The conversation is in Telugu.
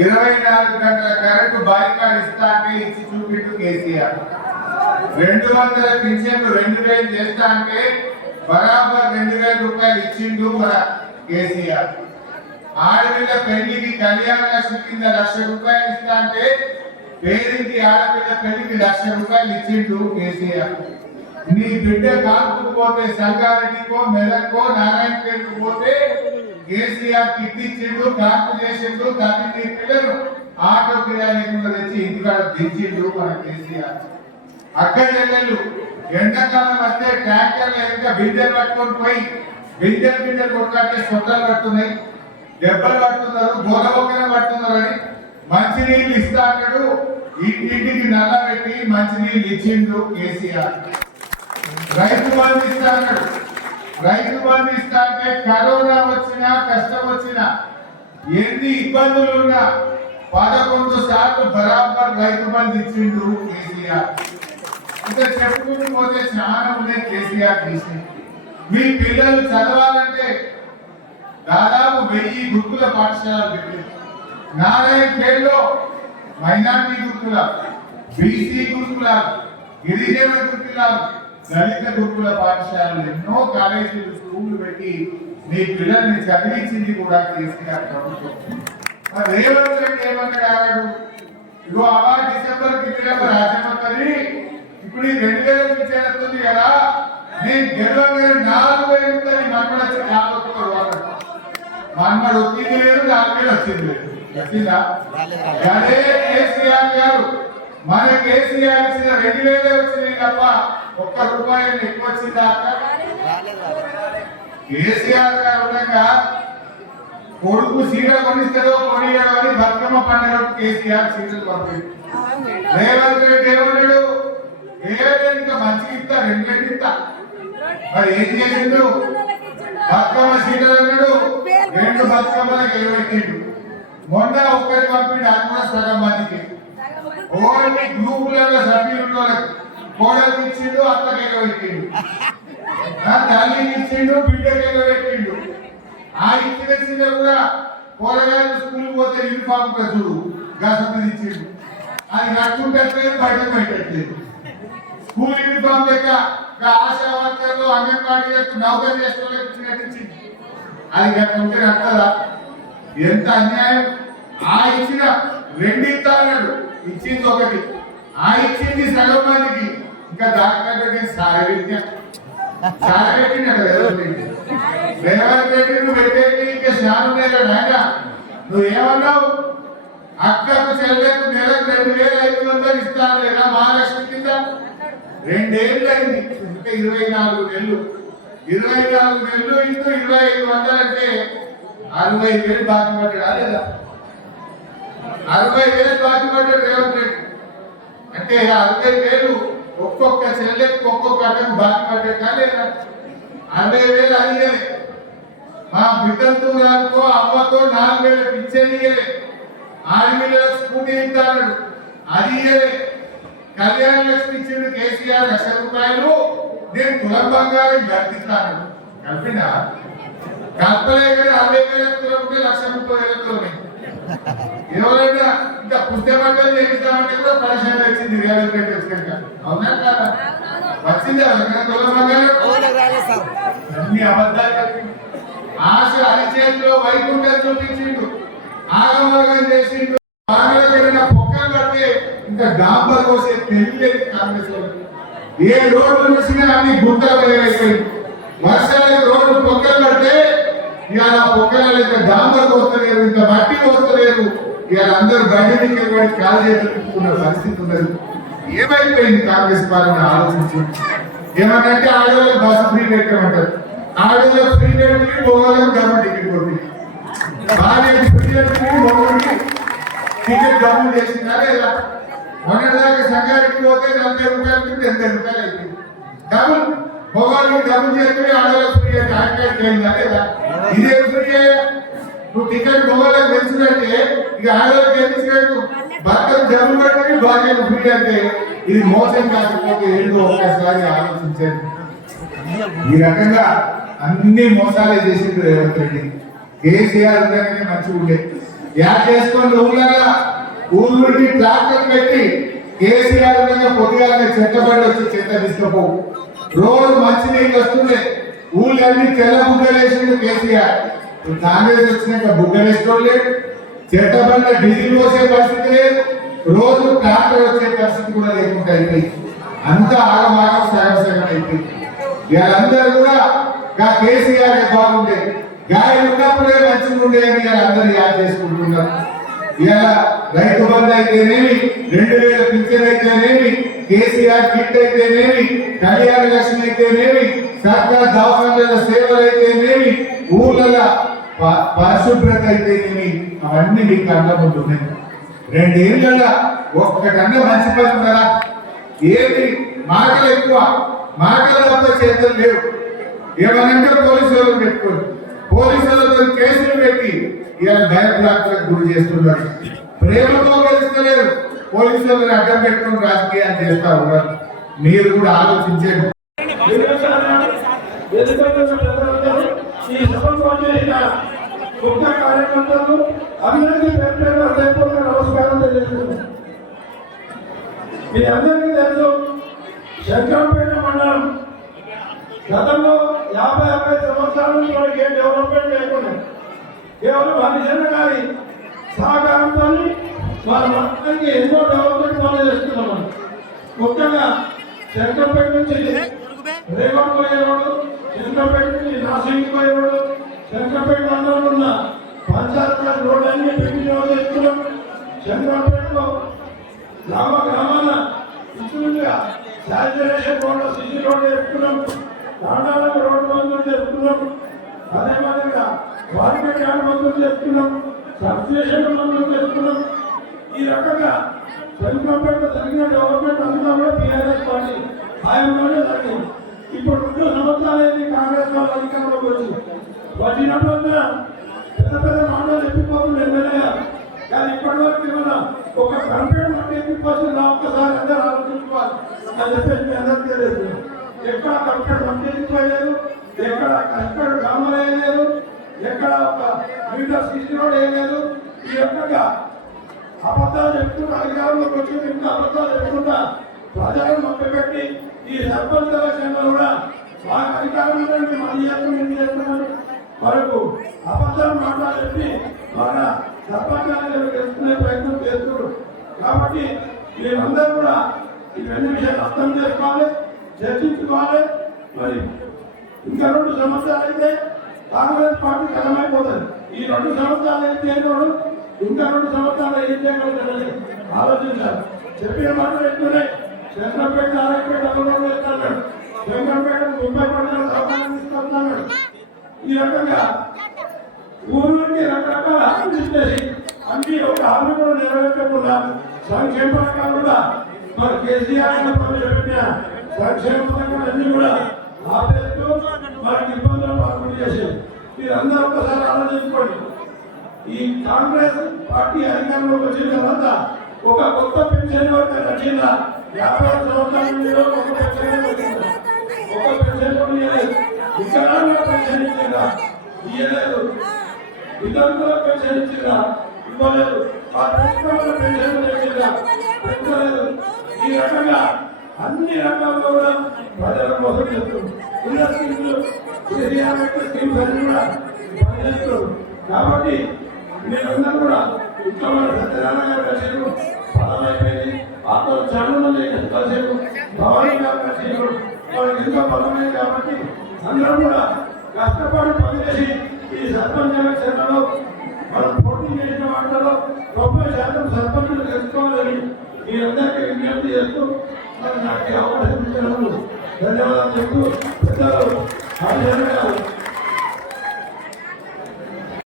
ఇరవై నాలుగు గంటల కరెంటు బాయికాడ్ ఇస్తా అంటే ఇచ్చి చూపిండు కేసీఆర్. రెండు వందల పింఛన్లు రెండు వేలు చేస్తా అంటే బరాబర్ రెండు వేల రూపాయలు ఇచ్చిండు మన కేసీఆర్. ఆడపిల్ల పెళ్ళికి కళ్యాణ లక్ష్మి కింద లక్ష రూపాయలు ఇస్తా అంటే పేరింటి ఆడపిల్ల పెళ్ళికి లక్ష రూపాయలు ఇచ్చిండు కేసీఆర్. నీ బిడ్డ కాల్పుకు పోతే సంగారెడ్డికో మెదక్కో నారాయణపేటకు పోతే కేసీఆర్ కిట్ ఇచ్చిండు చేసిండు తల్లి పిల్లలు ఆటో కిరాయి లేకుండా తెచ్చి ఇంటికాడ దించిండు మన కేసీఆర్. అక్కడ చెల్లెళ్ళు ఎండాకాలం వస్తే ట్రాక్టర్లు వెనక బిందెలు పట్టుకొని పోయి బిందెలు బిందెలు కొట్లాడితే సొట్టాలు పడుతున్నాయి దెబ్బలు పడుతున్నారు గోలబొక్కన పడుతున్నారని మంచినీళ్ళు ఇస్తా అన్నాడు. ఇంటింటికి నల్ల పెట్టి మంచినీళ్ళు ఇచ్చిండు కేసీఆర్. రైతు బంధు ఇస్తా అన్నాడు. రైతు బంధు ఇస్తాంటే కరోనా వచ్చినా కష్టం వచ్చినా ఎన్ని ఇబ్బందులు ఉన్నా పదకొండు సార్లు బరాబర్ రైతు బంధు ఇచ్చిండు కేసీఆర్. ఇంకా చెప్పుకుంటూ పోతే చాలా ఉన్నాయి కేసీఆర్ చేసి మీ పిల్లలు చదవాలంటే దాదాపు వెయ్యి గురుకుల పాఠశాలలు పెట్టారు. పేరులో మైనార్టీ గురుకులాలు బీసీ గురుకులాలు గిరిజన గురుకులాలు దళిత గురుకుల పాఠశాలలు ఎన్నో కాలేజీలు స్కూళ్ళు పెట్టి మీ పిల్లల్ని చదివించింది కూడా కేసీఆర్ ప్రభుత్వం. రేవంత్ రెడ్డి ఏమన్నాడు ఇగో అమ్మా డిసెంబర్ డిసెంబర్ రాజ్యం ఇప్పుడు ఈ రెండు వేల చేరుతుంది కదా నేను గెలవే నాలుగు వేలు ఉంటుంది మన్మడు వచ్చి నాలుగు మన్మడు వచ్చింది లేదు నాలుగు వేలు వచ్చింది లేదు. వచ్చిందా? అదే కేసీఆర్ గారు. మన కేసీఆర్ ఇచ్చిన రెండు వేలే వచ్చింది తప్ప ఒక్క రూపాయి ఎక్కువ వచ్చిందా? కేసీఆర్ గారు ఉండగా కొడుకు సీర కొనిస్తాడో కొనియడో అని బతుకమ్మ పండుగ కేసీఆర్ సీరియల్ పంపింది రేవంత్ రెడ్డి ఏమన్నాడు? ఏడు ఇంకా ఇస్తా రెండు ఇస్తా. మరి ఏం చేసిండు? బతుకమ్మ సీరియల్ అన్నాడు రెండు బతుకమ్మలకు ఎగబెట్టిండు మొన్న ఒక్కరి పంపిండు అన్న సగం మందికి. ఓన్లీ గ్రూపులలో సభ్యులు ఉన్న వాళ్ళకి కోడలు ఇచ్చిండు అత్తకి ఎగబెట్టిండు ఆ తల్లి ఇచ్చిండు బిడ్డకి పెట్టిండు. ఆ ఇచ్చిన చిన్న కూడా కూరగాయలు స్కూల్ పోతే యూనిఫామ్ చూడు గసపు ఇచ్చిండు. అది కట్టుకుంటే బయట పెట్టట్లేదు స్కూల్ యూనిఫామ్ లెక్క ఆశా వర్కర్లు అంగన్వాడీలకు నౌకరీ నౌకర్ వాళ్ళకి ఇచ్చినట్టు ఇచ్చింది అది కట్టుకుంటే కట్టదా? ఎంత అన్యాయం? ఆ ఇచ్చిన రెండు ఇస్తాడు ఇచ్చింది ఒకటి. ఆ ఇచ్చింది సగం మందికి. ఇంకా దానికంటే సాగరిజ్ఞ శారీరక రేవంత్ రెడ్డి నువ్వు పెట్టేది ఇంకా స్నానం నేల నాయన. నువ్వేమన్నావు అక్కకు చెల్లెకు నెలకు రెండు వేల ఐదు వందలు ఇస్తాను లేదా మహాలక్ష్మి కింద. రెండేళ్ళు అయింది ఇంకా ఇరవై నాలుగు నెలలు. ఇరవై నాలుగు నెలలు ఇంటూ ఇరవై ఐదు వందలు అంటే అరవై వేలు బాకీ పడ్డాడా లేదా? అరవై వేలు బాకీ పడ్డాడు రేవంత్ రెడ్డి. అంటే అరవై వేలు ఒక్కొక్క చెల్లెకి ఒక్కొక్క అడ్డకు బాగా పడ్డా లేదా అరవై వేలు అడిగలే. మా బిడ్డతో రాకో అమ్మతో నాలుగు వేల పిచ్చని ఆడపిల్లల స్కూటీ ఇస్తాడు అది ఇయ్యలే. కళ్యాణ లక్ష్మి ఇచ్చిండు కేసీఆర్ లక్ష రూపాయలు నేను కులం బంగారం గర్తిస్తాను కలిపినా కల్పలే కానీ అరవై వేల కులం లక్ష ముప్పై వేల తులమే ఎవరైనా ఇంకా పుస్తకం చేయిస్తామంటే కూడా పరిశ్రమ వచ్చింది రియల్ ఎస్టేట్ వచ్చినాక అవునా కాదా? వచ్చిందా? అన్ని అబద్ధాలు. ఆశ అరిచేతిలో వైకుంఠం చూపించిండు. ఆగమగం చేసిండు. బాగా పొక్కలు పడితే ఇంకా డాంబర్ కోసే తెలియలేదు కాంగ్రెస్. ఏ రోడ్లు చూసినా అన్ని అయిపోయింది. వర్షాలకు రోడ్లు పొక్కలు పడితే ఇవాళ పొక్కలు ఇంకా డాంబర్ వస్తలేరు ఇంకా మట్టి వస్తలేరు ఇవాళ అందరూ బండి మీద పడి కాలు చేతుకున్న పరిస్థితి ఉన్నది. ఏమైపోయింది కాంగ్రెస్ పాలన ఆలోచించి? ఏమంటే ఆడవాళ్ళకి బస్సు ఫ్రీ పెట్టమంటారు. ఆడవాళ్ళకి ఫ్రీ పెట్టి పోవాలని గవర్నమెంట్ టికెట్ కొట్టి. భార్యకి ఫ్రీ పెట్టి మొగోడికి టికెట్ డబ్బులు చేసిందా లేదా? మొన్నటిదాకా సంఘానికి పోతే నలభై రూపాయలు ఉంటే ఎనభై రూపాయలు అయిపోయింది. డబుల్ మొగాళ్ళకి డబ్బులు చేస్తే ఆడవాళ్ళకి ఫ్రీ అయితే ఆడవాళ్ళకి లేదా? ఇదే ఫ్రీ నువ్వు టికెట్ మొగాళ్ళకి పెంచినట్టే ఇక ఆడవాళ్ళకి ఎందుకు భర్తలు డబ్బులు పట్టి భార్యను ఫ్రీ అంటే ఇది మోసం కాకపోతే ఏదో ఒక్కసారి ఆలోచించండి. ఈ రకంగా అన్ని మోసాలే చేసింది రేవంత్ రెడ్డి. కేసీఆర్ ఉండగానే మంచి ఉండే. యా చేసుకొని ఊళ్ళగా ఊళ్ళుండి ట్రాక్టర్ పెట్టి కేసీఆర్ ఉండగా పొద్దుగానే చెత్త వచ్చి చెత్త తీసుకుపోవు రోజు మంచి నీళ్ళు వస్తుండే. ఊళ్ళన్నీ తెల్ల బుగ్గలేసిండు కేసీఆర్. కాంగ్రెస్ వచ్చినాక బుగ్గలేసుకోవడం లేదు డీజిల్ పోసే పరిస్థితి లేదు. రోజు ట్రాక్టర్ వచ్చే పరిస్థితి కూడా లేకుండా అయిపోయింది. అంతా ఆగమాగం సగం సగం అయిపోయింది. వీళ్ళందరూ కూడా గా కేసీఆర్ బాగుండే గాయలు ఉన్నప్పుడే మంచిగా ఉండే అని వీళ్ళందరూ యాడ్ చేసుకుంటున్నారు. ఇలా రైతు బంధు అయితేనేమి రెండు వేల పింఛన్ అయితేనేమి కేసీఆర్ కిట్ అయితేనేమి కళ్యాణ లక్ష్మి అయితేనేమి సర్కార్ దవాఖాన సేవలు అయితేనేమి ఊర్ల పరిశుభ్రత అయితేనేమి అవన్నీ మీకు అర్థమవుతున్నాయి రెండేళ్ళ ఒక్కటన్నా మంచి పని ఉందా ఏది? మాటలు ఎక్కువ. మాటలు తప్ప చేతులు లేవు. ఏమనంటే పోలీసు వాళ్ళు పెట్టుకోరు పోలీసు వాళ్ళతో కేసులు పెట్టి ఇలా భయభ్రాంతులకు గురి చేస్తున్నారు. ప్రేమతో గెలుస్తలేరు. పోలీసు వాళ్ళని అడ్డం పెట్టుకుని రాజకీయాలు చేస్తా ఉన్నారు. మీరు కూడా ఆలోచించండి. ఈ సభకు ముఖ్య కార్యకర్తలు అందరికీ పేరు హృదయపూర్వక నమస్కారం తెలియజేస్తున్నాను. మీ అందరికీ తెలుసు శంకరంపేట మండలం గతంలో యాభై అరవై సంవత్సరాల నుంచి మనకి ఏ డెవలప్మెంట్ లేకుండా కేవలం హరిజన గారి సహకారంతో మన మొత్తానికి ఎన్నో డెవలప్మెంట్ పనులు చేస్తున్నాం మనం. ముఖ్యంగా శంకరంపేట నుంచి రేవణ్ పోయే రోడ్డు శంకరపేట నుంచి నాసింగ్ చంద్రపేట అందరూ ఉన్న. పంచాయతీ రోడ్డు అన్ని పెట్టి చేస్తున్నాం శంకరపేటలో గ్రామ గ్రామాన ఇచ్చుగా శాచురేషన్ రోడ్డు సిసి రోడ్డు చెప్తున్నాం తాండాలకు రోడ్డు మందులు చెప్తున్నాం అదే మాదిరిగా వారికి యాడ్ మందులు చెప్తున్నాం సబ్స్టేషన్ మందులు చెప్తున్నాం ఈ రకంగా చంద్రపేట జరిగిన డెవలప్మెంట్ అంతా కూడా టీఆర్ఎస్ పార్టీ ఆయనలోనే జరిగింది. ఇప్పుడు రెండు సంవత్సరాలైంది కాంగ్రెస్ వాళ్ళు అధికారంలోకి వచ్చి వచ్చినప్పుడు పెద్ద పెద్ద మాటలు చెప్పిపోతుంది ఎమ్మెల్యే కానీ ఇప్పటి వరకు ఏమన్నా ఒక కంప్యూటర్ అంటే ఎక్కిపోతుంది ఒక్కసారి అందరూ ఆలోచించుకోవాలి. అని చెప్పేసి మీ అందరికీ తెలియదు. ఎక్కడ కంప్యూటర్ మంచి ఎక్కిపోయలేదు ఎక్కడ ఎక్కడ గ్రామాలు వేయలేదు ఎక్కడ ఒక మీటర్ సీసీ రోడ్ వేయలేదు? ఈ యొక్క అబద్ధాలు చెప్తున్నా అధికారంలోకి వచ్చి ఇంకా అబద్ధాలు చెప్తున్నా ప్రజలను మభ్యపెట్టి ఈ సర్పంచ్ ఎలక్షన్లో కూడా మాకు అధికారం ఉందండి మళ్ళీ చేస్తాం ఏం చేస్తున్నాం వరకు అబద్ధం మాట్లాడి మన సర్పంచాలను తెలుసుకునే ప్రయత్నం చేస్తున్నారు. కాబట్టి మీరందరూ కూడా ఇవన్నీ విషయాలు అర్థం చేసుకోవాలి చర్చించుకోవాలి. మరి ఇంకా రెండు సంవత్సరాలు అయితే కాంగ్రెస్ పార్టీ కథమైపోతుంది ఈ రెండు సంవత్సరాలు ఏం చేయకూడదు ఇంకా రెండు సంవత్సరాలు ఏం చేయగలుగుతారని ఆలోచించాలి. చెప్పిన మాట చెప్తూనే చంద్రపేట నారాయణపేట అమలు చేస్తున్నాడు చంద్రపేట ముంబై పడగల సమానం ఈ రకంగా ఊరికి రకరకాల హామీలు ఇచ్చేసి అన్ని ఒక హామీ కూడా నెరవేర్చకుండా సంక్షేమ పథకాలు కూడా మరి కేసీఆర్ గారు ప్రవేశపెట్టిన సంక్షేమ పథకాలు అన్ని కూడా ఆపేస్తూ మనకి ఇబ్బందులు పాల్గొని చేశారు మీరందరూ ఒకసారి ఆలోచించుకోండి. ఈ కాంగ్రెస్ పార్టీ అధికారంలోకి వచ్చిన తర్వాత ఒక కొత్త పెన్షన్ వర్గం వచ్చిందా? యాభై సంవత్సరాల నుండి ఒక పెన్షన్ ఒక పెన్షన్ వికలాంగుల పెన్షన్ ఇచ్చిందా? ఇవ్వలేదు వితంతుల పెన్షన్ ఇచ్చిందా? ఇవ్వలేదు. ఆ పెన్షన్ ఇచ్చిందా ఈ రకంగా అన్ని రకాల్లో కూడా ప్రజల కోసం చేస్తుంది ఉన్న స్కీమ్లు కేసీఆర్ యొక్క స్కీమ్స్ అన్ని కూడా పనిచేస్తారు కాబట్టి మీరందరూ కూడా ఉత్తమమైన సత్యనారాయణ గారు కలిసారు పదమైపోయింది ఆతో చాలా మంది భవానీ గారు వాళ్ళకి ఇంకా బలమైంది కాబట్టి అందరూ కూడా కష్టపడి పనిచేసి ఈ సర్పంచ్ ఎలక్షన్లలో మనం పోటీ చేసిన వాటిలో తొంభై శాతం సర్పంచులు తెలుసుకోవాలని మీ అందరికీ విజ్ఞప్తి చేస్తూ మరి నాకు అవకాశం ఇచ్చినందుకు ధన్యవాదాలు చెప్తూ పెద్దలు హరిజన గారు